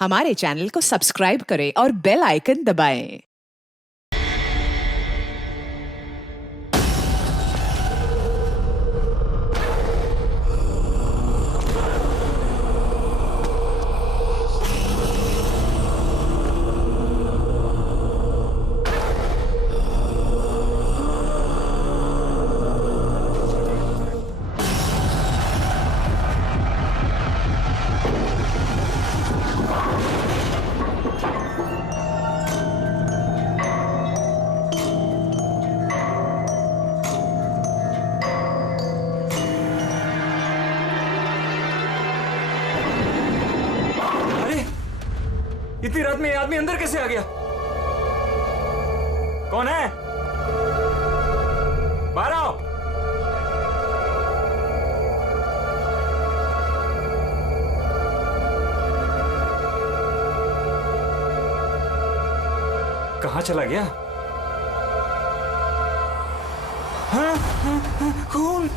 हमारे चैनल को सब्सक्राइब करें और बेल आइकन दबाएं। इतनी रात में ये आदमी अंदर कैसे आ गया? कौन है? बाहर आओ। कहां चला गया? हाँ, हाँ, हाँ, खून।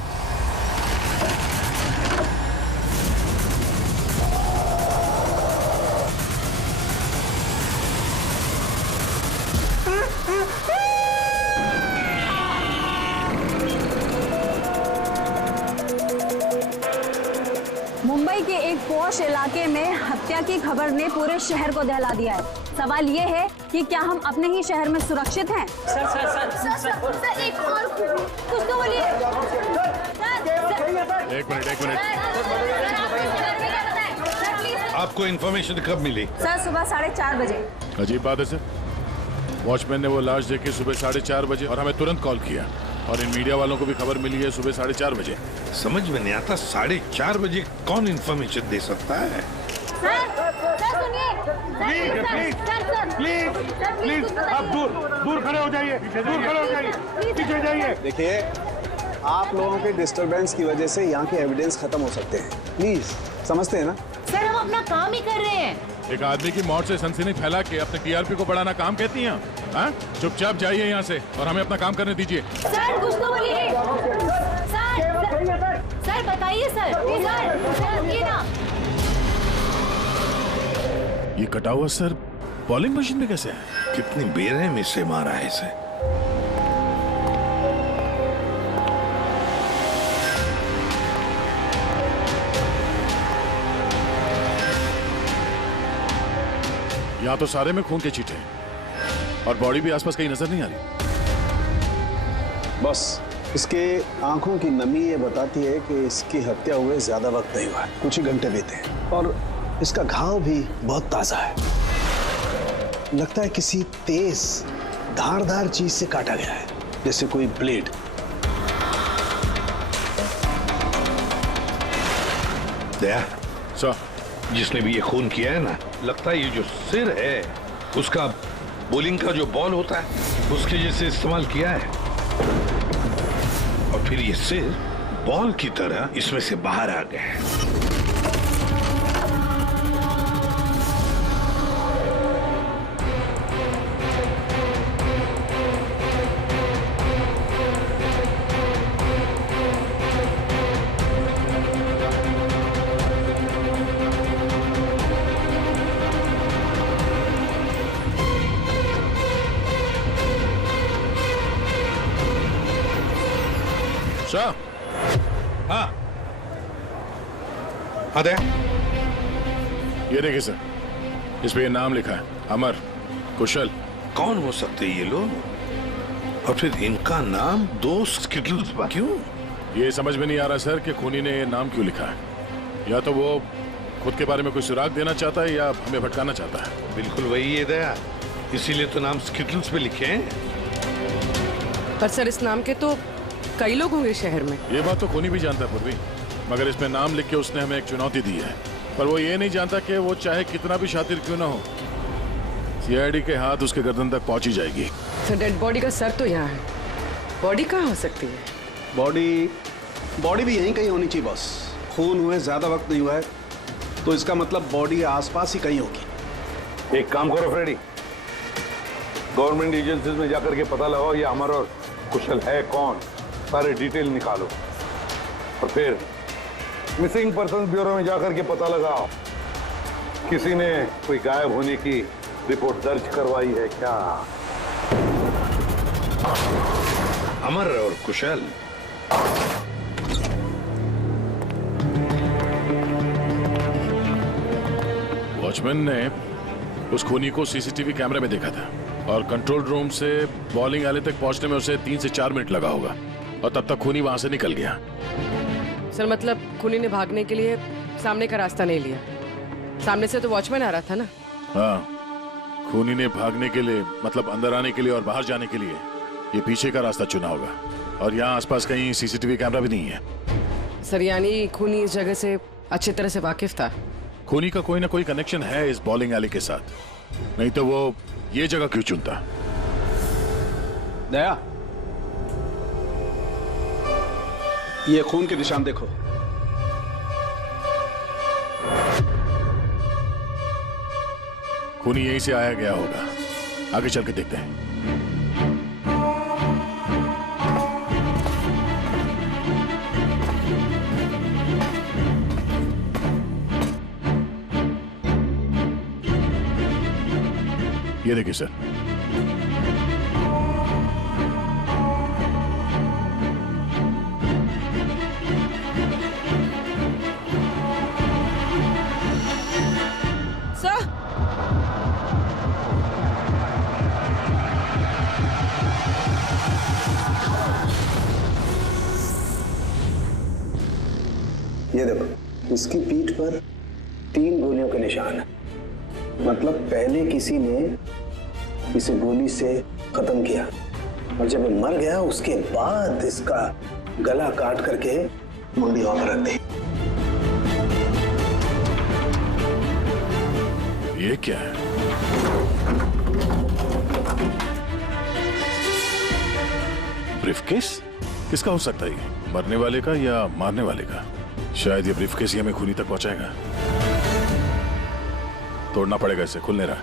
मुंबई के एक पॉश इलाके में हत्या की खबर ने पूरे शहर को दहला दिया है। सवाल ये है कि क्या हम अपने ही शहर में सुरक्षित हैं? सर, एक और कुछ तो बोलिए। एक मिनट। आपको इन्फॉर्मेशन कब मिली? सर, सुबह 4:30 बजे। अजीब बात है सर, वॉचमैन ने वो लाश देखी सुबह 4:30 बजे और हमें तुरंत कॉल किया, और इन मीडिया वालों को भी खबर मिली है सुबह 4:30 बजे। समझ में नहीं आता 4:30 बजे कौन इन्फॉर्मेशन दे सकता है? सर सुनिए। प्लीज आप दूर खड़े हो जाइए, पीछे जाइए। देखिए, आप लोगों के डिस्टरबेंस की वजह से यहाँ के एविडेंस खत्म हो सकते हैं। प्लीज, समझते हैं ना? सर, हम अपना काम ही कर रहे हैं। एक आदमी की मौत से सनसनी फैला के अपने टीआरपी को बढ़ाना काम कहती हैं? हाँ? चुपचाप जाइए यहाँ से और हमें अपना काम करने दीजिए। सर, कुछ तो बोलिए। सर बताइए सर, ये ना। ये कटा हुआ सर बॉलिंग मशीन में कैसे है? कितनी बेरहमी से मारा है इसे। यहाँ तो सारे में खून के छींटे हैं और बॉडी भी आसपास कहीं नजर नहीं आ रही। बस इसके आंखों की नमी ये बताती है कि इसकी हत्या हुए ज्यादा वक्त नहीं हुआ है, कुछ ही घंटे बीते हैं, और इसका घाव भी बहुत ताजा है। लगता है किसी तेज धारदार चीज से काटा गया है, जैसे कोई ब्लेड। दया सर, जिसने भी ये खून किया है ना, लगता है ये जो सिर है उसका बॉलिंग का जो बॉल होता है उसके जैसे इस्तेमाल किया है, और फिर ये सिर बॉल की तरह इसमें से बाहर आ गया है। सर, हाँ दया, ये देखिए सर, इस पे ये नाम लिखा है, अमर कुशल। कौन हो सकते ये लोग, और फिर इनका नाम दोस्त क्यों? ये समझ में नहीं आ रहा सर कि खूनी ने ये नाम क्यों लिखा है। या तो वो खुद के बारे में कोई सुराग देना चाहता है या हमें भटकाना चाहता है। बिल्कुल वही है दया, इसीलिए तो नाम स्किटल्स पे लिखे हैं। पर सर, इस नाम के तो कई लोग होंगे शहर में। ये बात तो खूनी भी जानता है पूर्वी, मगर इसमें नाम लिख के उसने हमें एक चुनौती दी है। पर वो ये नहीं जानता कि वो चाहे कितना भी शातिर क्यों ना हो, सीआईडी के हाथ उसके गर्दन तक पहुंची जाएगी। तो डेड बॉडी का सर तो यहाँ है, बॉडी कहाँ हो सकती है? बॉडी भी यहीं कहीं होनी चाहिए बॉस। खून हुए ज्यादा वक्त नहीं हुआ है, तो इसका मतलब बॉडी आसपास ही कहीं होगी। एक काम करो फ्रेडी, गवर्नमेंट एजेंसीज में जाकर के पता लगाओ ये अमर और कुशल है कौन, सारे डिटेल निकालो, और फिर मिसिंग पर्सन ब्यूरो में जाकर के पता लगाओ किसी ने कोई गायब होने की रिपोर्ट दर्ज करवाई है क्या? अमर और कुशल, वॉचमैन ने उस खूनी को सीसीटीवी कैमरे में देखा था और कंट्रोल रूम से बॉलिंग एले तक पहुंचने में उसे 3 से 4 मिनट लगा होगा और तब तक खूनी वहां से निकल गया। सर मतलब खूनी ने भागने के लिए सामने का रास्ता नहीं लिया, सामने से तो वॉचमैन आ रहा था ना। हाँ, खूनी ने भागने के लिए मतलब अंदर आने के लिए और बाहर जाने के लिए ये पीछे का रास्ता चुना होगा और यहाँ आसपास कहीं सीसीटीवी कैमरा भी नहीं है। सर यानी खूनी इस जगह से अच्छी तरह से वाकिफ था। खूनी का कोई ना कोई कनेक्शन है इस बॉलिंग एली के साथ, नहीं तो वो ये जगह क्यों चुनता? दया, ये खून के निशान देखो। खूनी यहीं से आया गया होगा, आगे चल के देखते हैं। ये देखिए सर, सर ये देखो, इसकी पीठ पर 3 गोलियों के निशान है। मतलब पहले किसी ने इसे गोली से खत्म किया और जब ये मर गया उसके बाद इसका गला काट करके मुंडी वहां पर रख दी। ये क्या है? ब्रीफकेस? किसका हो सकता है ये? मरने वाले का या मारने वाले का? शायद ये ब्रीफकेस ही हमें खूनी तक पहुंचाएगा। तोड़ना पड़ेगा इसे, खुल नहीं रहा।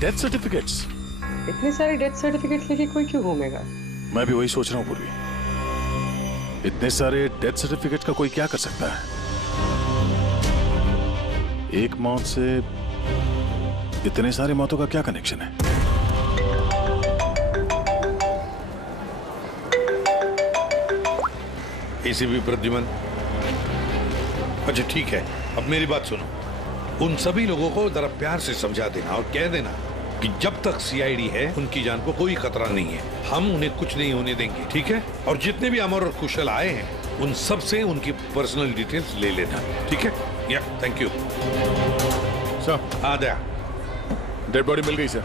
Death certificates? इतने सारे डेथ सर्टिफिकेट्स लेके कोई क्यों घूमेगा? मैं भी वही सोच रहा हूं पूर्वी, इतने सारे डेथ सर्टिफिकेट का कोई क्या कर सकता है? एक मौत से इतने सारे मौतों का क्या कनेक्शन है? एसीपी प्रद्युमन, अच्छा ठीक है, अब मेरी बात सुनो। उन सभी लोगों को जरा प्यार से समझा देना और कह देना कि जब तक सीआईडी है उनकी जान को कोई खतरा नहीं है, हम उन्हें कुछ नहीं होने देंगे, ठीक है? और जितने भी अमर और कुशल आए हैं उन सब से उनकी पर्सनल डिटेल्स ले लेना, ठीक है? या थैंक यू सर। आ गया। डेड बॉडी मिल गई सर,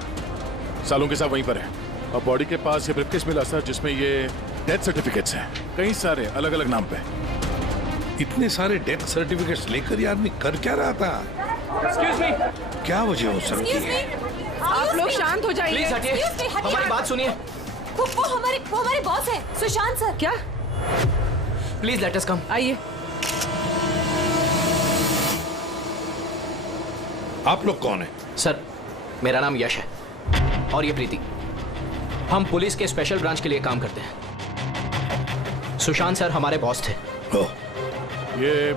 सालों के साथ वहीं पर है और बॉडी के पास ये ब्रीफकेस मिला सर जिसमें ये डेथ सर्टिफिकेट्स हैं, कई सारे अलग अलग नाम पे। इतने सारे डेथ सर्टिफिकेट्स लेकर ये आदमी कर क्या रहा था? एक्सक्यूज मी, क्या वजह हो सकती है? आप लोग शांत हो जाइए। प्लीज हटिए, हमारी बात सुनिए। वो हमारे बॉस है, सुशांत सर। क्या? प्लीज लेट अस कम। आइए। आप लोग कौन है? सर, मेरा नाम यश है और ये प्रीति। हम पुलिस के स्पेशल ब्रांच के लिए काम करते हैं। सुशांत सर हमारे बॉस थे। ओह, ये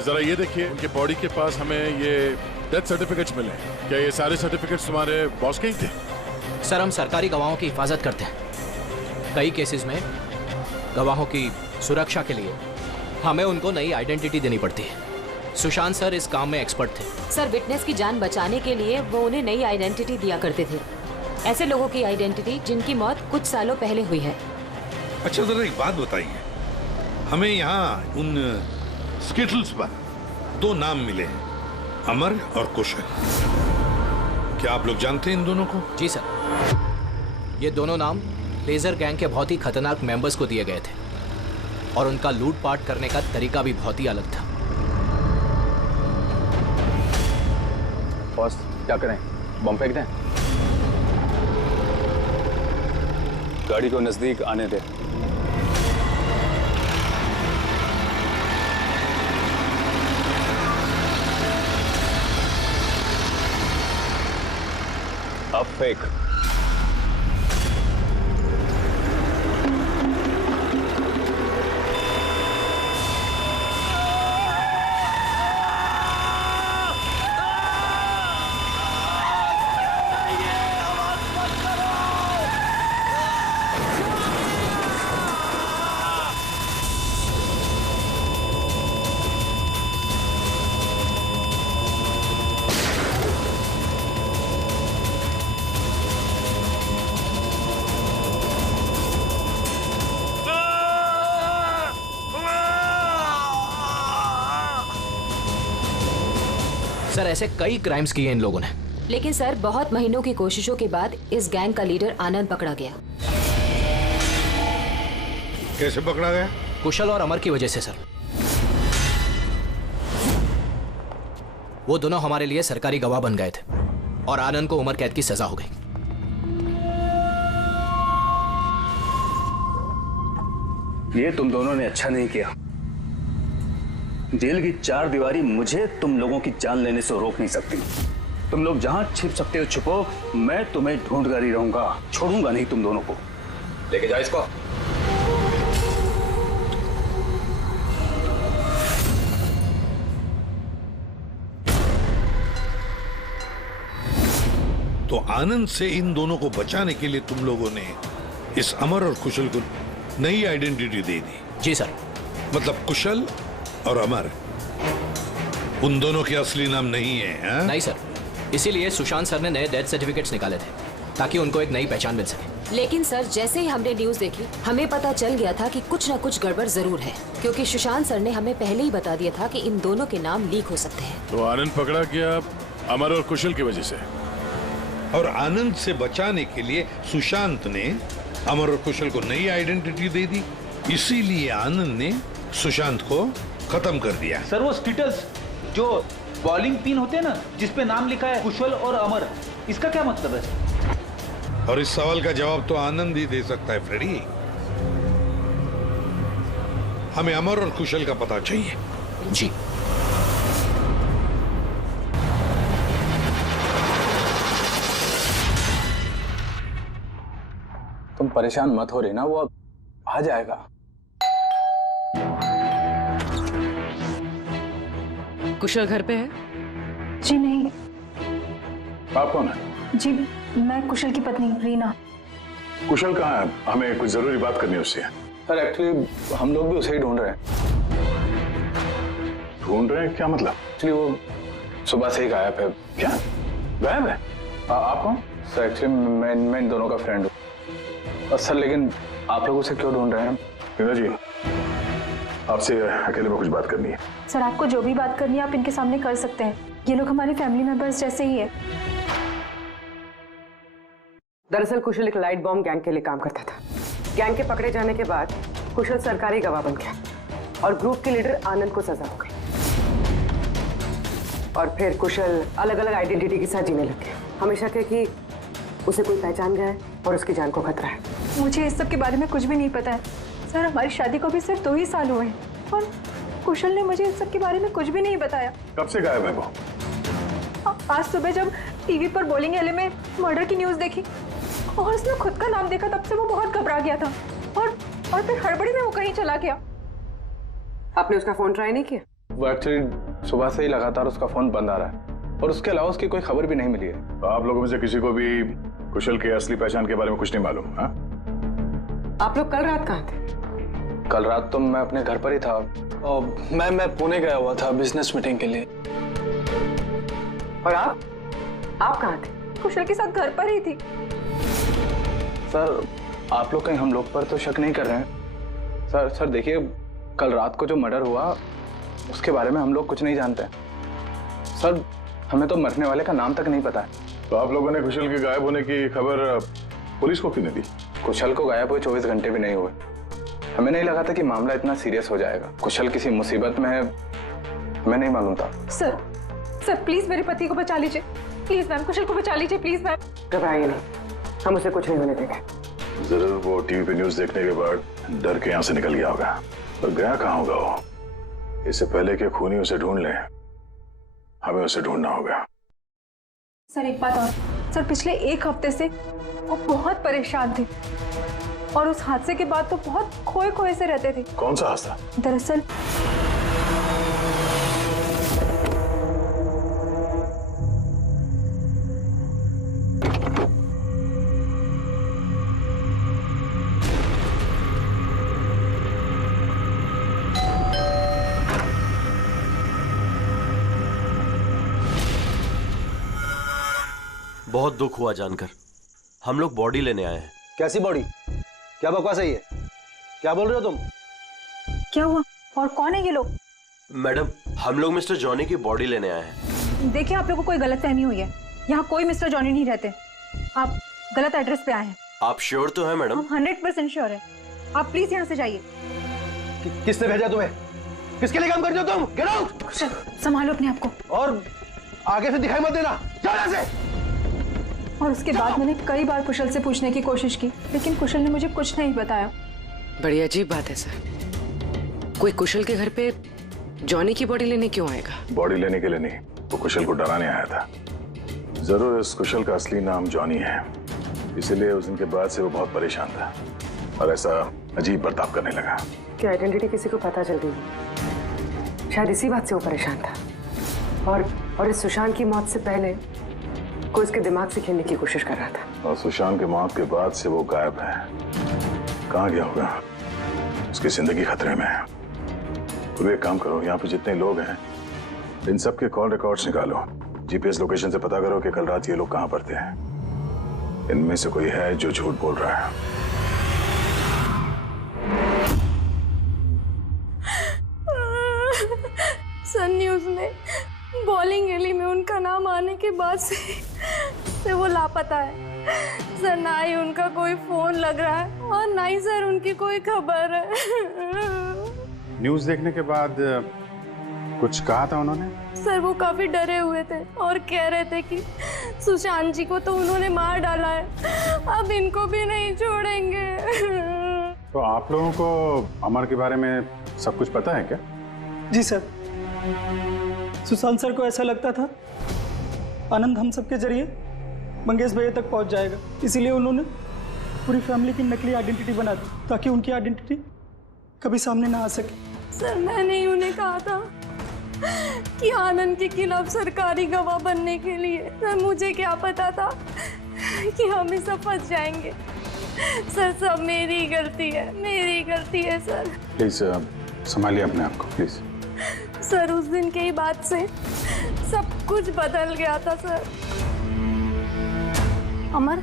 जरा ये देखिए, उनके बॉडी के पास हमें ये डेथ सर्टिफिकेट्स मिले। क्या ये सारे सर्टिफिकेट्स तुम्हारे बॉस के ही थे? सर, हम सरकारी गवाहों की हिफाजत करते हैं। कई केसेस में गवाहों की सुरक्षा के लिए हमें उनको नई आइडेंटिटी देनी पड़ती है। सुशांत सर इस काम में एक्सपर्ट थे। सर, विटनेस की जान बचाने के लिए वो उन्हें नई आइडेंटिटी दिया करते थे, ऐसे लोगों की आइडेंटिटी जिनकी मौत कुछ सालों पहले हुई है। अच्छा जरा एक बात बताइए, हमें यहाँ उन स्किटल्स पर 2 नाम मिले हैं, अमर और कुशल। क्या आप लोग जानते हैं इन दोनों को? जी सर, ये दोनों नाम लेजर गैंग के बहुत ही खतरनाक मेंबर्स को दिए गए थे और उनका लूटपाट करने का तरीका भी बहुत ही अलग था। बॉस, क्या करें? बम फेंक दें? गाड़ी को नजदीक आने दे। अब फेंक। सर ऐसे कई क्राइम्स किए इन लोगों ने। लेकिन सर बहुत महीनों की कोशिशों के बाद इस गैंग का लीडर आनंद पकड़ा गया। कैसे पकड़ा गया? कुशल और अमर की वजह से सर। वो दोनों हमारे लिए सरकारी गवाह बन गए थे और आनंद को उम्र कैद की सजा हो गई। ये तुम दोनों ने अच्छा नहीं किया। जेल की चार दीवारी मुझे तुम लोगों की जान लेने से रोक नहीं सकती। तुम लोग जहां छिप सकते हो छुपो, मैं तुम्हें ढूंढ कर ही रहूंगा, छोड़ूंगा नहीं तुम दोनों को। लेके जाओ इसको। तो आनंद से इन दोनों को बचाने के लिए तुम लोगों ने इस अमर और कुशल को नई आइडेंटिटी दे दी? जी सर। मतलब कुशल और अमर उन दोनों के असली नाम नहीं है? हा? नहीं सर, इसीलिए सुशांत सर ने नए डेथ सर्टिफिकेट्स निकाले थे ताकि उनको एक नई पहचान मिल सके। लेकिन सर जैसे ही हमने न्यूज देखी हमें पता चल गया था कि कुछ न कुछ गड़बड़ जरूर है, क्योंकि सुशांत सर ने हमें पहले ही बता दिया था कि इन दोनों के नाम लीक हो सकते हैं। तो आनंद पकड़ा गया अमर और कुशल की वजह से, और आनंद से बचाने के लिए सुशांत ने अमर और कुशल को नई आइडेंटिटी दे दी। इसीलिए आनंद ने सुशांत को खत्म कर दिया। सर वो स्टेटस जो बॉलिंग पिन होते हैं ना, जिसपे नाम लिखा है कुशल और अमर, इसका क्या मतलब है? और इस सवाल का जवाब तो आनंद ही दे सकता है फ्रेडी। हमें अमर और कुशल का पता चाहिए। जी। तुम परेशान मत हो रही ना, वो अब आ जाएगा। कुशल घर पे है? जी नहीं। आप कौन है? जी मैं कुशल की पत्नी रीना। कुशल कहाँ है? हमें कुछ जरूरी बात करनी है उससे। सर एक्चुअली हम लोग भी उसे ही ढूंढ रहे हैं। ढूंढ रहे हैं क्या मतलब? एक्चुअली वो सुबह से ही गायब है। क्या गायब है? आप कौन? सर एक्चुअली मैं इन दोनों का फ्रेंड हूँ। और सर लेकिन आप लोग उसे क्यों ढूंढ रहे हैं? रीना जी, आपसे अकेले में कुछ बात करनी है। सर आपको जो भी बात करनी है आप इनके सामने कर सकते हैं, ये लोग हमारे फैमिली मेंबर्स जैसे ही है। दरअसल कुशल एक लाइट बॉम्ब गैंग के लिए काम करता था। गैंग के पकड़े जाने के बाद कुशल सरकारी गवाह बन गया और ग्रुप के लीडर आनंद को सजा हो गई। और फिर कुशल अलग अलग आइडेंटिटी के साथ जीने लग गया। हमेशा थे कि उसे कोई पहचान गया है और उसकी जान को खतरा है। मुझे इस सब के बारे में कुछ भी नहीं पता है सर। हमारी शादी को भी सिर्फ 2 ही साल हुए हैं और कुशल ने मुझे इस सब के बारे में कुछ भी नहीं बताया। कब से गायब है वो? आज सुबह जब टीवी पर बॉलिंग एले में मर्डर की न्यूज देखी और उसने खुद का नाम देखा, तब से वो बहुत घबरा गया था और फिर हड़बड़ी में वो कहीं चला गया। आपने उसका फोन ट्राई नहीं किया? वो एक्चुअली सुबह से ही लगातार उसका फोन बंद आ रहा है और उसके अलावा उसकी कोई खबर भी नहीं मिली है। तो आप लोगों में से किसी को भी कुशल के असली पहचान के बारे में कुछ नहीं मालूम? हाँ? आप लोग कल रात कहाँ थे? कल रात तो मैं अपने घर पर ही था और मैं पुणे गया हुआ था बिजनेस मीटिंग के लिए। और आप कहाँ थे? कुशल के साथ घर पर ही थी। सर आप लोग कहीं हम लोग पर तो शक नहीं कर रहे हैं? सर देखिए, कल रात को जो मर्डर हुआ उसके बारे में हम लोग कुछ नहीं जानते। सर हमें तो मरने वाले का नाम तक नहीं पता है। तो आप लोगों ने कुशल के गायब होने की खबर पुलिस को क्यों नहीं दी? कुशल को गायब हुए 24 घंटे भी नहीं हुए। हमें नहीं लगा था कि मामला इतना सीरियस हो जाएगा। कुशल किसी मुसीबत में है, हमें नहीं मालूम था। सर प्लीज मेरे पति को बचा लीजिए। प्लीज मैम, कुशल को बचा लीजिए प्लीज मैम। घबराइए नहीं, हम उसे कुछ नहीं होने देंगे। जरूर वो टीवी पे न्यूज देखने के बाद डर के यहाँ से निकल गया होगा। पर गया कहाँ होगा वो? इससे पहले कि खूनी उसे ढूंढ लें, हमें उसे ढूंढना होगा। सर एक बात और, सर पिछले 1 हफ्ते से वो बहुत परेशान थे और उस हादसे के बाद तो बहुत खोए से रहते थे। कौन सा हादसा? दरअसल बहुत दुख हुआ जानकर। हम लोग बॉडी लेने आए हैं। कैसी बॉडी? क्या बकवास है ये? क्या बोल रहे हो तुम? क्या हुआ और कौन है ये लोग? मैडम हम लोग मिस्टर जॉनी की बॉडी लेने आए हैं। देखिए, आप लोगों को कोई गलतफहमी हुई है। यहाँ कोई मिस्टर जॉनी नहीं रहते। आप गलत एड्रेस पे आए हैं। आप श्योर तो हैं मैडम? हम 100% श्योर है। आप प्लीज यहाँ से जाइए। किसने भेजा तुम्हें? किसके लिए काम करते हो तुम? Get out! कुशल, संभालो अपने आप को। और आगे से दिखाई मत देना। जाओ यहाँ से। और उसके बाद मैंने कई बार कुशल से पूछने की कोशिश की, लेकिन कुशल ने मुझे कुछ नहीं बताया। बड़ी अजीब बात है सर। कोई कुशल के घर पे जॉनी की बॉडी लेने क्यों आएगा? बॉडी लेने के लिए नहीं, वो कुशल को डराने आया था। जरूर इस कुशल का असली नाम जॉनी है, इसीलिए उस दिन के बाद से वो बहुत परेशान था और ऐसा अजीब बर्ताव करने लगा। कि आइडेंटिटी किसी को पता चल गई, शायद इसी बात से वो परेशान था। और इस सुशांत की मौत से पहले कोई उसके दिमाग से खेलने की कोशिश कर रहा था। और सुशांत की मौत के बाद से वो गायब है। कहाँ गया होगा? उसकी जिंदगी खतरे में है। तो एक काम करो, यहाँ पे जितने लोग हैं इन सब के कॉल रिकॉर्ड्स निकालो, जीपीएस लोकेशन से पता करो कि कल रात ये लोग कहाँ पर थे। इनमें से कोई है जो झूठ बोल रहा है। सन न्यूज़ में बॉलिंग एली में उनका नाम आने के बाद से वो लापता है सर। ना ही उनका कोई फोन लग रहा है और ना ही सर उनकी कोई खबर है। न्यूज़ देखने के बाद कुछ कहा था उन्होंने? सर वो काफी डरे हुए थे और कह रहे थे कि सुशांत जी को तो उन्होंने मार डाला है, अब इनको भी नहीं छोड़ेंगे। तो आप लोगों को अमर के बारे में सब कुछ पता है क्या? जी सर, सुशांत सर को ऐसा लगता था आनंद हम सबके जरिए मंगेश भैया तक पहुंच जाएगा, इसीलिए उन्होंने पूरी फैमिली की नकली आइडेंटिटी बना दी ताकि उनकी आइडेंटिटी कभी सामने ना आ सके। सर मैंने ही उन्हें कहा था कि आनंद के खिलाफ सरकारी गवाह बनने के लिए। सर मुझे क्या पता था कि हम इस सब फंस जाएंगे। सर सब मेरी गलती है, मेरी गलती है सर। प्लीज संभालिए अपने आप को प्लीज। सर उस दिन के ही बाद से सब कुछ बदल गया था sir. Amar,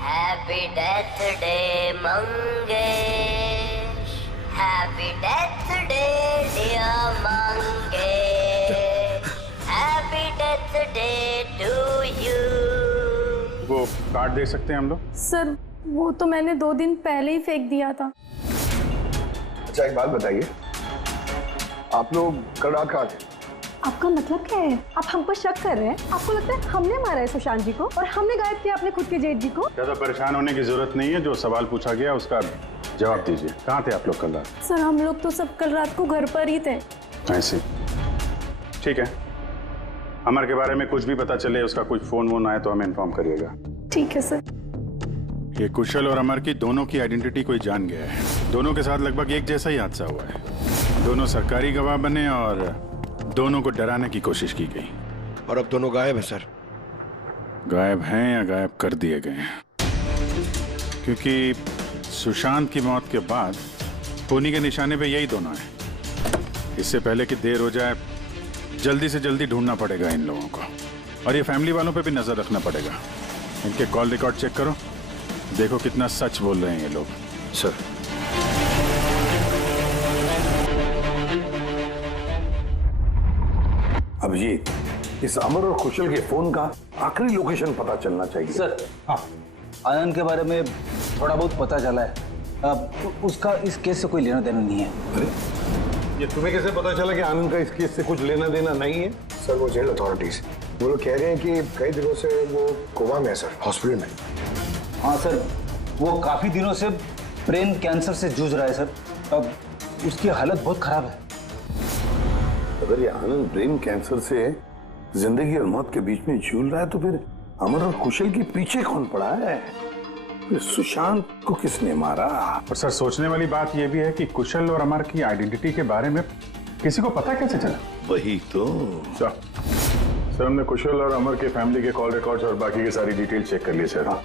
happy death day Mangesh, happy death day dear Mangesh, happy death day to you. वो कार्ड दे सकते हैं हम लोग? सर वो तो मैंने 2 दिन पहले ही फेंक दिया था। अच्छा एक बात बताइए, आप लोग कल रात कहाँ थे? आपका मतलब क्या है? आप हम पर शक कर रहे हैं? आपको लगता है हमने मारा है सुशांत जी को और हमने गायब किया अपने खुद के जेठ जी को? ज्यादा परेशान होने की जरूरत नहीं है, जो सवाल पूछा गया उसका जवाब दीजिए। कहाँ थे आप लोग कल रात? सर हम लोग तो सब कल रात को घर पर ही थे। ऐसे? ठीक है, अमर के बारे में कुछ भी पता चले, उसका कोई फोन वोन आए तो हमें इन्फॉर्म करिएगा। ठीक है सर। ये कुशल और अमर की दोनों की आइडेंटिटी कोई जान गया है। दोनों के साथ लगभग एक जैसा ही हादसा हुआ है। दोनों सरकारी गवाह बने और दोनों को डराने की कोशिश की गई। और अब दोनों गायब है सर। गायब हैं या गायब कर दिए गए हैं? क्योंकि सुशांत की मौत के बाद खूनी के निशाने पे यही दोनों हैं। इससे पहले कि देर हो जाए, जल्दी से जल्दी ढूंढना पड़ेगा इन लोगों को। और ये फैमिली वालों पे भी नजर रखना पड़ेगा। इनके कॉल रिकॉर्ड चेक करो, देखो कितना सच बोल रहे हैं ये लोग। सर अभिजीत, इस अमर और कुशल के फोन का आखिरी लोकेशन पता चलना चाहिए। सर हाँ, आनंद के बारे में थोड़ा बहुत पता चला है। अब उसका इस केस से कोई लेना देना नहीं है। अरे ये तुम्हें कैसे पता चला कि आनंद का इस केस से कुछ लेना देना नहीं है? सर वो जेल अथॉरिटीज वो लोग कह रहे हैं कि कई दिनों से वो कोमा में है सर, हॉस्पिटल में। हाँ सर, वो काफी दिनों से ब्रेन कैंसर से जूझ रहा है सर। अब उसकी हालत बहुत खराब है। अगर ये आनंद ब्रेन कैंसर से जिंदगी और मौत के बीच में झूल रहा है तो फिर अमर और कुशल के पीछे कौन पड़ा है? फिर सुशांत को किसने मारा? और सर सोचने वाली बात यह भी है कि कुशल और अमर की आइडेंटिटी के बारे में किसी को पता कैसे चला? वही तो। सर हमने कुशल और अमर के फैमिली के कॉल रिकॉर्ड्स और बाकी की सारी डिटेल चेक कर ली सर। हाँ।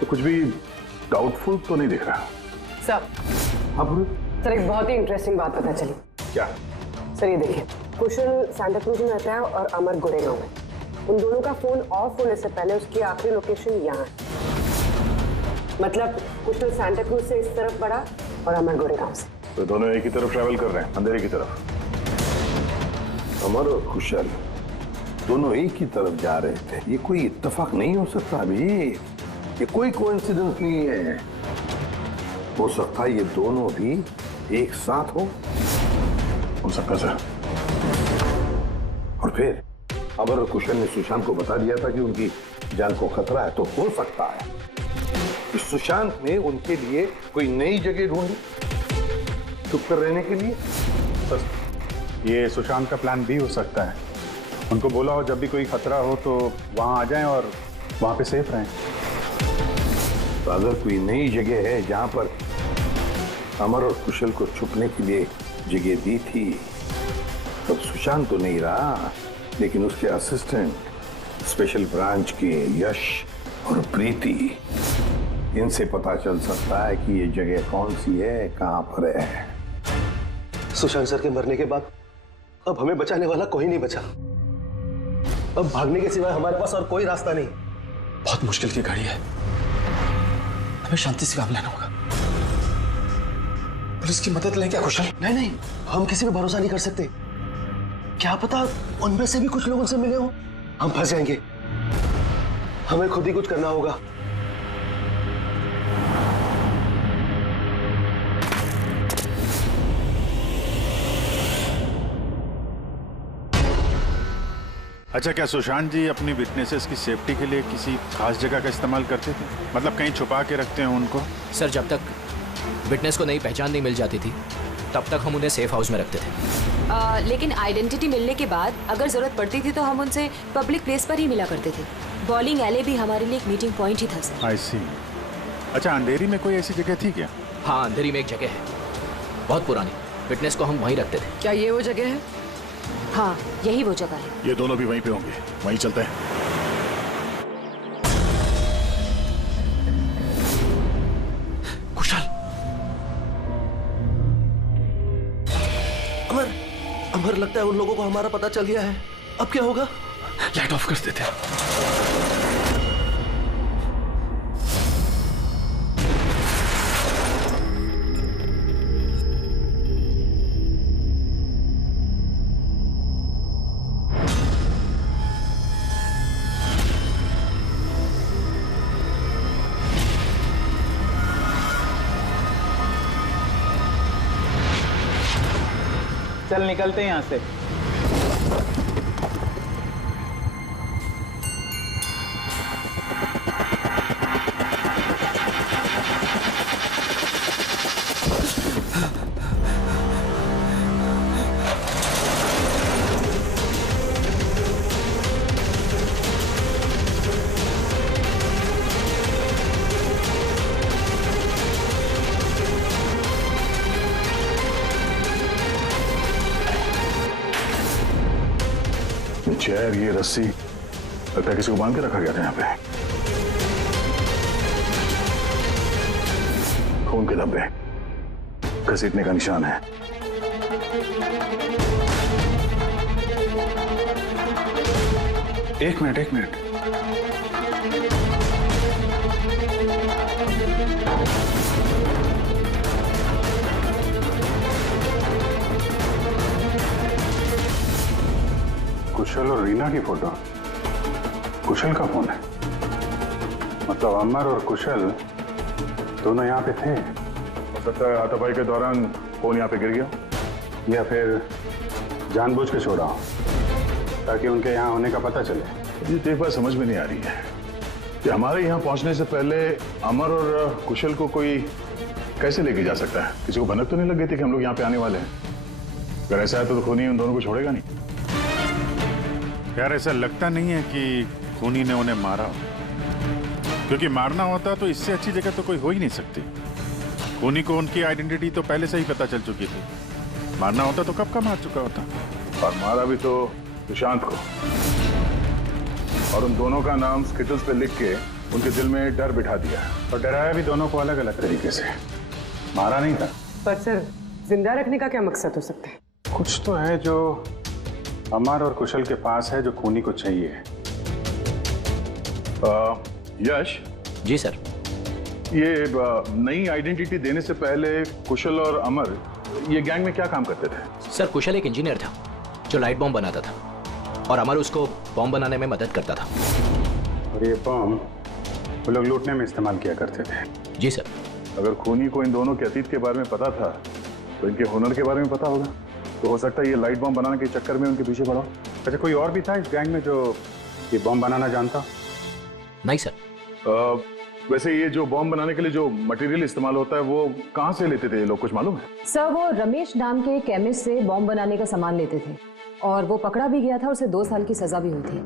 तो कुछ भी डाउटफुल तो नहीं दिख रहा। सर हाँ सर एक बहुत ही इंटरेस्टिंग बात पता चली। क्या? सर ये देखिए, कुशल सांता क्रूज में रहता है और अमर गोरेगांव में। उन दोनों का फोन ऑफ होने से पहले उसकी आखिरी लोकेशन यहाँ है। मतलब कुशल सांता क्रूज से इस तरफ बढ़ा और अमर गोरेगांव से। तो दोनों एक ही तरफ ट्रैवल कर रहे हैं, अंधेरे की तरफ। अमर और कुशल दोनों एक ही तरफ जा रहे थे। ये कोई इत्तेफाक नहीं हो सकता अभी, ये कोई कोइंसिडेंस नहीं है। हो सकता है ये दोनों भी एक साथ हो सकता सर। और फिर अमर और कुशल ने सुशांत को बता दिया था कि उनकी जान को खतरा है, तो हो सकता है कि सुशांत ने उनके लिए कोई नई जगह ढूंढी चुप कर रहने के लिए। सर, ये सुशांत का प्लान भी हो सकता है। उनको बोला हो जब भी कोई खतरा हो तो वहां आ जाएं और वहां पे सेफ रहें। तो अगर कोई नई जगह है जहां पर अमर और कुशल को छुपने के लिए जगह दी थी, तब सुशांत तो नहीं रहा, लेकिन उसके असिस्टेंट स्पेशल ब्रांच के यश और प्रीति, इनसे पता चल सकता है कि ये जगह कौन सी है, कहां पर है। सुशांत सर के मरने के बाद अब हमें बचाने वाला कोई नहीं बचा। अब भागने के सिवाय हमारे पास और कोई रास्ता नहीं। बहुत मुश्किल की घड़ी है, हमें शांति से काम लेना होगा। पुलिस की मदद लें क्या कुशल? नहीं नहीं, हम किसी पे भरोसा नहीं कर सकते। क्या पता उनमें से भी कुछ लोग उनसे मिले हो, हम फंस जाएंगे। हमें खुद ही कुछ करना होगा। अच्छा, क्या सुशांत जी अपनी विटनेसेस की सेफ्टी के लिए किसी खास जगह का इस्तेमाल करते थे? मतलब कहीं छुपा के रखते हैं उनको? सर, जब तक विटनेस को नई पहचान नहीं मिल जाती थी तब तक हम उन्हें सेफ हाउस में रखते थे। लेकिन आइडेंटिटी मिलने के बाद अगर जरूरत पड़ती थी तो हम उनसे पब्लिक प्लेस पर ही मिला करते थे। बॉलिंग एले भी हमारे लिए एक मीटिंग पॉइंट ही था सर। आई सी। अच्छा, अंधेरी में कोई ऐसी जगह थी क्या? हाँ, अंधेरी में एक जगह है, बहुत पुरानी। विटनेस को हम वहीं रखते थे। क्या ये वो जगह है? हाँ, यही वो जगह है। ये दोनों भी वहीं पे होंगे, वहीं चलते हैं। कुशल, अमर लगता है उन लोगों को हमारा पता चल गया है। अब क्या होगा? लाइट ऑफ कर देते हैं। चल निकलते हैं यहाँ से। चेयर, ये रस्सी, लगता है किसी को बांध के रखा गया था यहाँ पे। खून के धब्बे, घसीटने का निशान है। एक मिनट। कुशल और रीना की फोटो। कुशल का फोन है, मतलब अमर और कुशल दोनों यहाँ पे थे। हो सकता है हाथापाई के दौरान फोन यहाँ पे गिर गया, या फिर जानबूझ के छोड़ा हो ताकि उनके यहाँ होने का पता चले। ये तो एक बात समझ में नहीं आ रही है कि हमारे यहाँ पहुंचने से पहले अमर और कुशल को कोई कैसे लेके जा सकता है? किसी को भनक तो नहीं लग गई थी कि हम लोग यहाँ पे आने वाले हैं? अगर ऐसा है तो खूनी उन दोनों को छोड़ेगा नहीं। यार, ऐसा लगता नहीं है कि खूनी ने उन्हें मारा हो, क्योंकि मारना होता तो इससे अच्छी जगह तो कोई हो ही नहीं सकती। खूनी को उनकी आइडेंटिटी तो पहले से ही पता चल चुकी थी। मारना होता तो कब का मार चुका होता। और मारा भी तो सुशांत को, और उन दोनों का नाम स्किटल्स पे लिख के उनके दिल में डर बिठा दिया, और डराया भी दोनों को अलग अलग तरीके से। मारा नहीं था। पर सर, जिंदा रखने का क्या मकसद हो सकता है? कुछ तो है जो अमर और कुशल के पास है, जो खूनी को चाहिए। यश जी सर। ये नई आइडेंटिटी देने से पहले कुशल और अमर ये गैंग में क्या काम करते थे? सर कुशल एक इंजीनियर था जो लाइट बॉम्ब बनाता था और अमर उसको बॉम्ब बनाने में मदद करता था। और ये बॉम्ब वो लोग लूटने में इस्तेमाल किया करते थे। जी सर। अगर खूनी को इन दोनों के अतीत के बारे में पता था तो इनके हुनर के बारे में पता होगा। तो हो सकता है ये लाइट बॉम्ब बनाने के चक्कर में उनके पीछे पड़ा। अच्छा, कोई और भी था इस गैंग में जो ये बॉम्ब बनाना जानता? नहीं सर। वैसे ये जो बॉम्ब बनाने के लिए जो मटेरियल इस्तेमाल होता है वो कहाँ से लेते थे ये लोग, कुछ मालूम है? सर वो रमेश नाम के केमिस्ट से बॉम्ब बनाने का सामान लेते थे और वो पकड़ा भी गया था और उसे 2 साल की सजा भी हुई थी।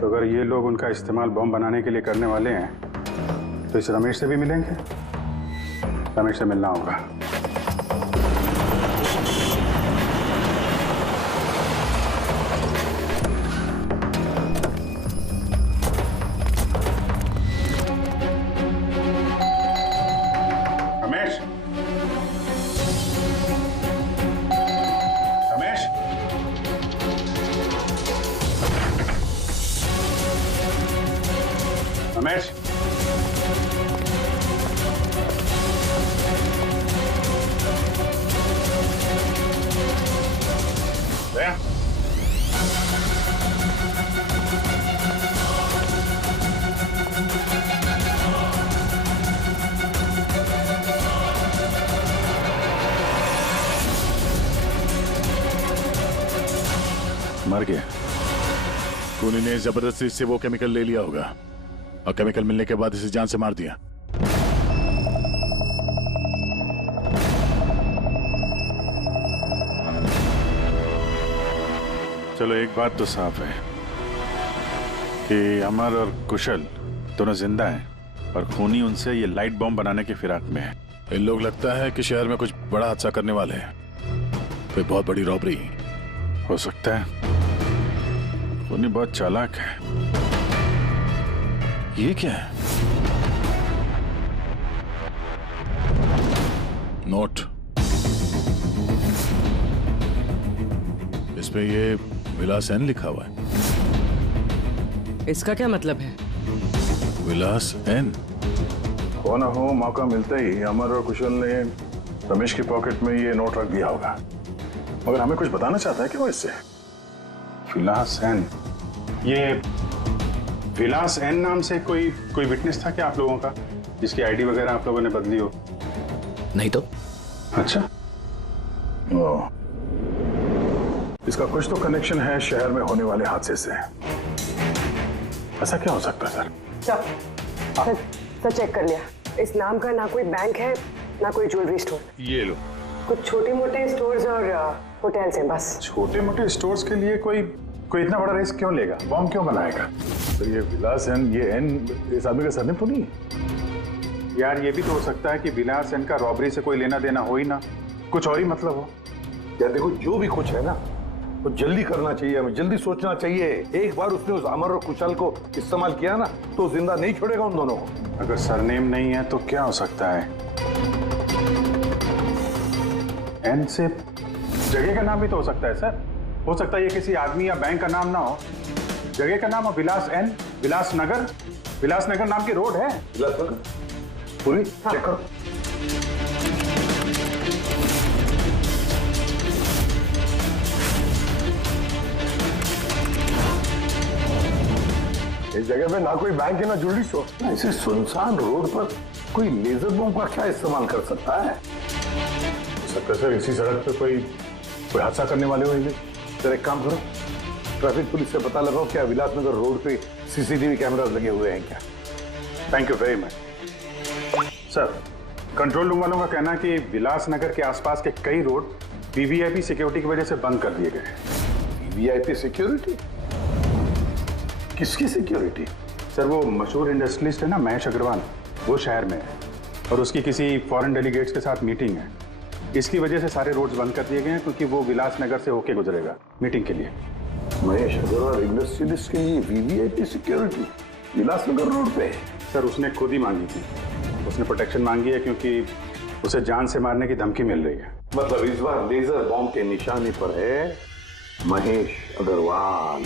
तो अगर ये लोग उनका इस्तेमाल बॉम्ब बनाने के लिए करने वाले हैं तो इस रमेश से भी मिलेंगे? रमेश से मिलना होगा। रमेश, दया, मर गया। खूनी ने जबरदस्ती से वो केमिकल ले लिया होगा और केमिकल मिलने के बाद इसे जान से मार दिया। चलो एक बात तो साफ है कि अमर और कुशल दोनों जिंदा हैं और खूनी उनसे ये लाइट बॉम्ब बनाने की फिराक में है। इन लोग लगता है कि शहर में कुछ बड़ा हादसा करने वाले हैं, कोई बहुत बड़ी रॉबरी हो सकता है। खूनी बहुत चालाक है। ये क्या है? नोट, इस पे ये विलास एन लिखा हुआ है। इसका क्या मतलब है? विलास एन। हो ना हो, मौका मिलते ही अमर और कुशल ने रमेश की पॉकेट में ये नोट रख दिया होगा, मगर हमें कुछ बताना चाहता है कि वो इससे। विलास एन, ये विलास एन नाम से कोई विटनेस था क्या आप लोगों का, जिसकी आईडी वगैरह आप लोगों ने बदली हो? नहीं तो। अच्छा, इसका कुछ तो कनेक्शन है शहर में होने वाले हादसे से। ऐसा क्या हो सकता है सर? सर चेक कर लिया, इस नाम का ना कोई बैंक है ना कोई ज्वेलरी स्टोर। ये लो, कुछ छोटे मोटे स्टोर्स और होटल्स हैं बस। छोटे मोटे स्टोर्स के लिए कोई इतना बड़ा रिस्क क्यों लेगा, बॉम्ब क्यों बनाएगा? तो ये विलास एन, ये एन इस आदमी का सरनेम तो नहीं है? यार ये भी तो हो सकता है कि विलास एन का रॉबरी से कोई लेना देना हो ही ना, कुछ और ही मतलब हो। यार देखो, जो भी कुछ है ना वो जल्दी करना चाहिए, हमें जल्दी सोचना चाहिए। एक बार उसने उस अमर और कुशल को इस्तेमाल किया ना तो जिंदा नहीं छोड़ेगा उन दोनों को। अगर सरनेम नहीं है तो क्या हो सकता है? एन से जगह का नाम भी तो हो सकता है सर। हो सकता है ये किसी आदमी या बैंक का नाम ना हो, जगह का नाम हो। विलास एन, विलासनगर नाम की रोड है। विलासनगर पूरी चेक करो। इस जगह पे ना कोई बैंक है ना ज्वेलरी स्टोर। ऐसे सुनसान रोड पर कोई लेजर बॉम्ब का क्या इस्तेमाल कर सकता है? हो सकता है सर इसी सड़क पे कोई हादसा करने वाले होंगे। सर एक काम करो, ट्रैफिक पुलिस से पता लगाओ क्या विलासनगर रोड पे सीसीटीवी कैमरास लगे हुए हैं क्या। Thank you very much sir. Control room वालों का कहना है कि विलासनगर के आसपास के कई रोड वीवीआईपी सिक्योरिटी की वजह से बंद कर दिए गए। VVIP security? किसकी सिक्योरिटी? सर वो मशहूर इंडस्ट्रियलिस्ट है ना महेश अग्रवाल, वो शहर में है और उसकी किसी फॉरेन डेलीगेट्स के साथ मीटिंग है। इसकी वजह से सारे रोड्स बंद कर दिए गए हैं क्योंकि वो विलासनगर से होके गुजरेगा मीटिंग के लिए। महेश अग्रवाल इंडस्ट्रियलिस्ट के लिए वीवीआईपी सिक्योरिटी विलासनगर रोड पे? सर उसने खुद ही मांगी थी, उसने प्रोटेक्शन मांगी है क्योंकि उसे जान से मारने की धमकी मिल रही है। मतलब इस बार लेजर बॉम्ब के निशाने पर है महेश अग्रवाल।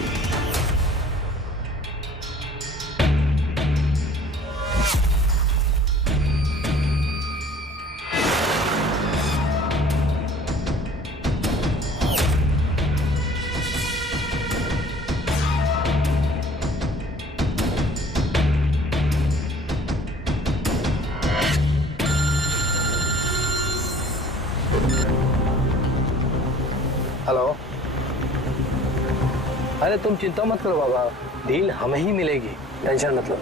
अरे तुम चिंता मत करो बाबा, डील हमें ही मिलेगी, टेंशन मत लो।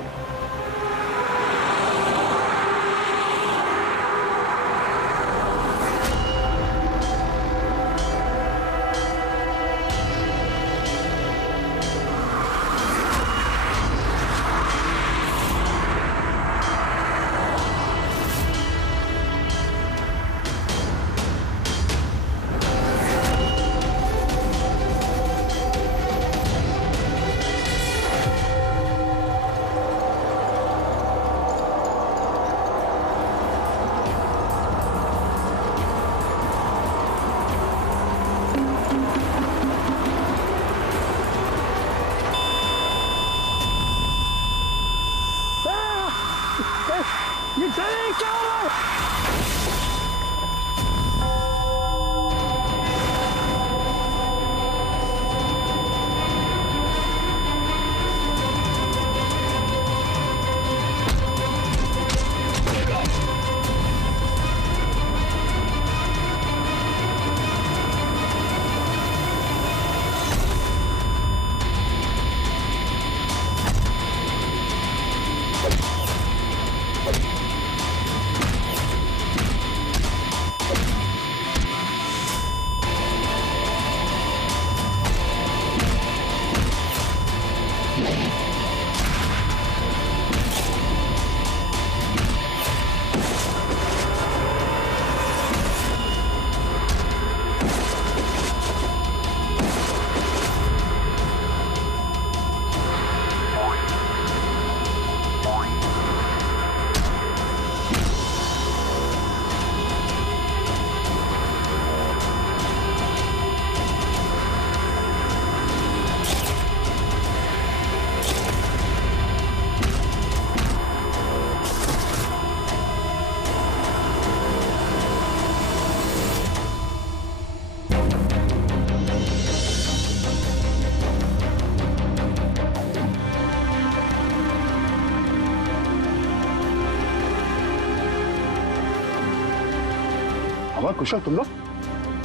अमर, कुशल, तुम लोग?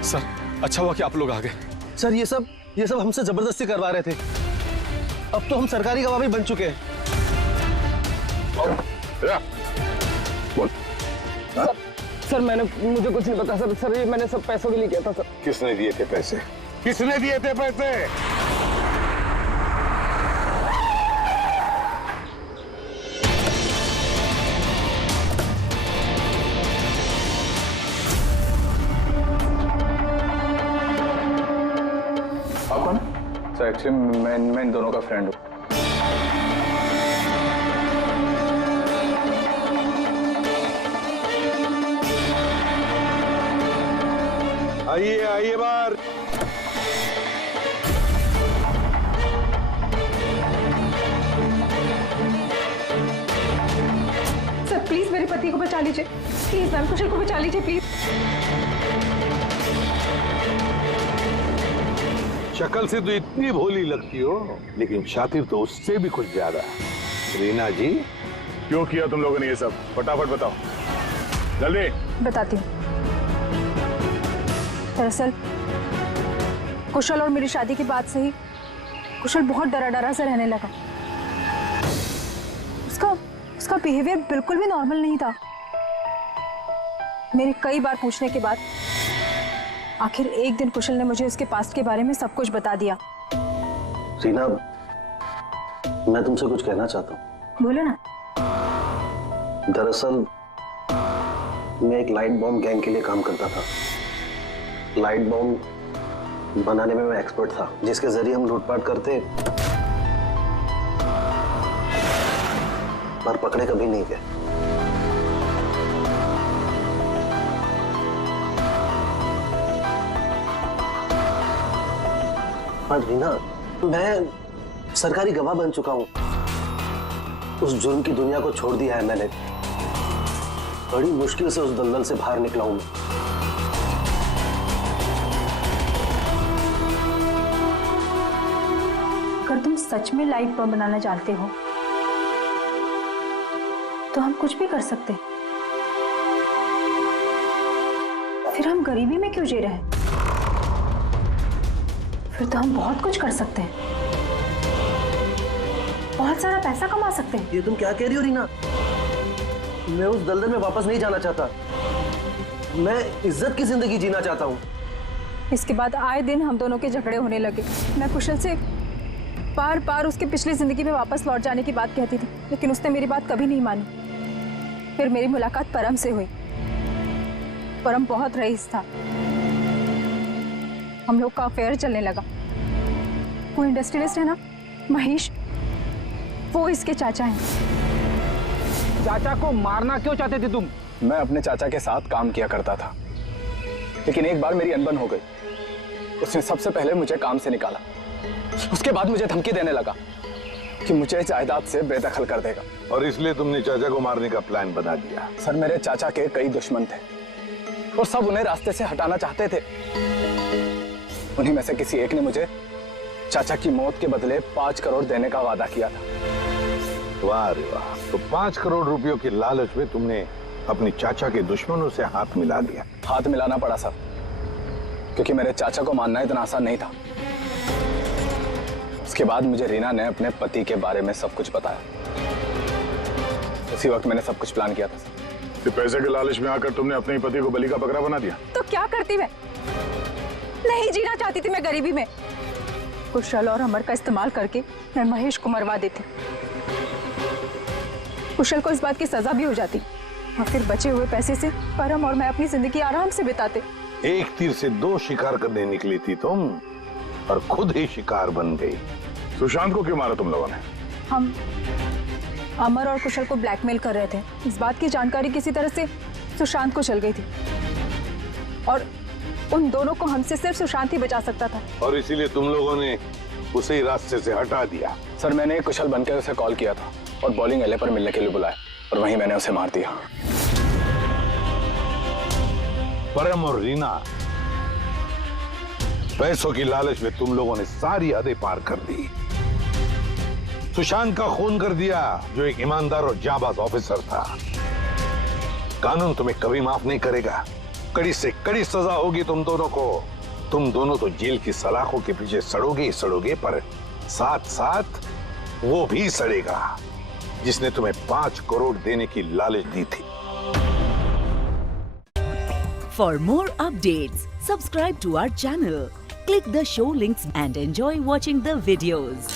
सर अच्छा हुआ कि आप लोग आ गए। सर ये सब हमसे जबरदस्ती करवा रहे थे। अब तो हम सरकारी गवाह भी बन चुके हैं। बोल। सर मुझे कुछ नहीं पता सर ये मैंने सब पैसों के लिए किया था सर। किसने दिए थे पैसे? किसने दिए थे पैसे? आप कौन? सर एक्चुअली मैं इन दोनों का फ्रेंड हूँ। आइए आइए बाहर। सर प्लीज मेरे पति को बचा लीजिए, प्लीज मैम, कुशल को बचा लीजिए प्लीज। शक्ल से तो इतनी भोली लगती हो, लेकिन शातिर तो उससे भी कुछ ज्यादा। रीना जी, क्यों किया तुम लोगों ने ये सब? फटाफट बताओ, जल्दी। बताती हूँ। दरअसल कुशल और मेरी शादी के बाद से ही कुशल बहुत डरा डरा सा रहने लगा। उसका बिहेवियर बिल्कुल भी नॉर्मल नहीं था। मेरे कई बार पूछने के बाद आखिर एक दिन कुशल ने मुझे उसके पास्ट के बारे में सब कुछ बता दिया। रीना, मैं तुमसे कुछ कहना चाहता हूँ। बोलो ना। दरअसल मैं एक लाइट बॉम्ब गैंग के लिए काम करता था। लाइट बॉम्ब बनाने में मैं एक्सपर्ट था, जिसके जरिए हम लूटपाट करते, पर पकड़े कभी नहीं गए। आज रीना, मैं सरकारी गवाह बन चुका हूं। उस जुर्म की दुनिया को छोड़ दिया है मैंने। बड़ी मुश्किल से उस दलदल से बाहर निकला हूं मैं। अगर तुम सच में लाइट बम बनाना जानते हो तो हम कुछ भी कर सकते हैं। फिर हम गरीबी में क्यों जी रहे हैं? फिर तो हम बहुत कुछ कर सकते हैं, बहुत सारा पैसा कमा सकते हैं। ये तुम क्या कह रही हो रीना? मैं उस दलदल में वापस नहीं जाना चाहता। मैं इज्जत की जिंदगी जीना चाहता हूँ। इसके बाद आए दिन हम दोनों के झगड़े होने लगे। मैं कुशल से बार बार उसकी पिछली जिंदगी में वापस लौट जाने की बात कहती थी, लेकिन उसने मेरी बात कभी नहीं मानी। फिर मेरी मुलाकात परम से हुई। परम बहुत रईस था। हम लोग का अफेयर चलने लगा। वो इंडस्ट्रियलिस्ट है ना, महेश, वो इसके चाचा हैं। चाचा को मारना क्यों चाहते थे तुम? मैं अपने चाचा के साथ काम किया करता था, लेकिन एक बार मेरी अनबन हो गई। उसने सबसे पहले मुझे काम से निकाला। उसके बाद मुझे धमकी देने लगा कि मुझे जायदाद से बेदखल कर देगा। और इसलिए तुमने चाचा को मारने का प्लान बना दिया? सर, मेरे चाचा के कई दुश्मन थे और सब उन्हें रास्ते से हटाना चाहते थे। उन्हीं में से किसी एक ने मुझे चाचा की मौत के बदले 5 करोड़ देने का वादा किया था। वाह रे वाह! तो 5 करोड़ रुपयों के लालच में तुमने अपने चाचा के दुश्मनों से हाथ मिला दिया। हाथ मिलाना पड़ा सर, क्योंकि मेरे चाचा को मानना इतना आसान नहीं था। उसके बाद मुझे रीना ने अपने पति के बारे में सब कुछ बताया। उसी वक्त मैंने सब कुछ प्लान किया था सर। फिर पैसे के लालच में आकर तुमने अपने ही पति को बलि का बकरा बना दिया। तो क्या करती मैं? नहीं जीना चाहती थी मैं गरीबी में। कुशल और अमर का इस्तेमाल करके मैं महेश को मरवा देती। कुशल को इस बात की सजा भी हो जाती और फिर बचे हुए पैसे से परम और मैं अपनी जिंदगी आराम से बिताते। एक तीर से 2 शिकार करने निकली थी तुम और खुद ही शिकार बन गई। सुशांत को क्यों मारा तुम लोगों ने? हम अमर और कुशल को ब्लैकमेल कर रहे थे। इस बात की जानकारी किसी तरह से सुशांत को चल गई थी और उन दोनों को हमसे सिर्फ सुशांत ही बचा सकता था। और इसीलिए तुम लोगों ने उसे रास्ते से हटा दिया। सर, मैंने कुशल बनकर उसे कॉल किया था और बॉलिंग एले पर मिलने के लिए बुलाया और वहीं मैंने उसे मार दिया। परम और रीना, पैसों की लालच में तुम लोगों ने सारी हदें पार कर दी। सुशांत का खून कर दिया, जो एक ईमानदार और जाबाज ऑफिसर था। कानून तुम्हें कभी माफ नहीं करेगा। कड़ी से कड़ी सजा होगी तुम दोनों को। तुम दोनों तो जेल की सलाखों के पीछे सड़ोगे ही सड़ोगे, पर साथ साथ वो भी सड़ेगा जिसने तुम्हें 5 करोड़ देने की लालच दी थी। For more updates, subscribe to our channel, click the show links and enjoy watching the videos.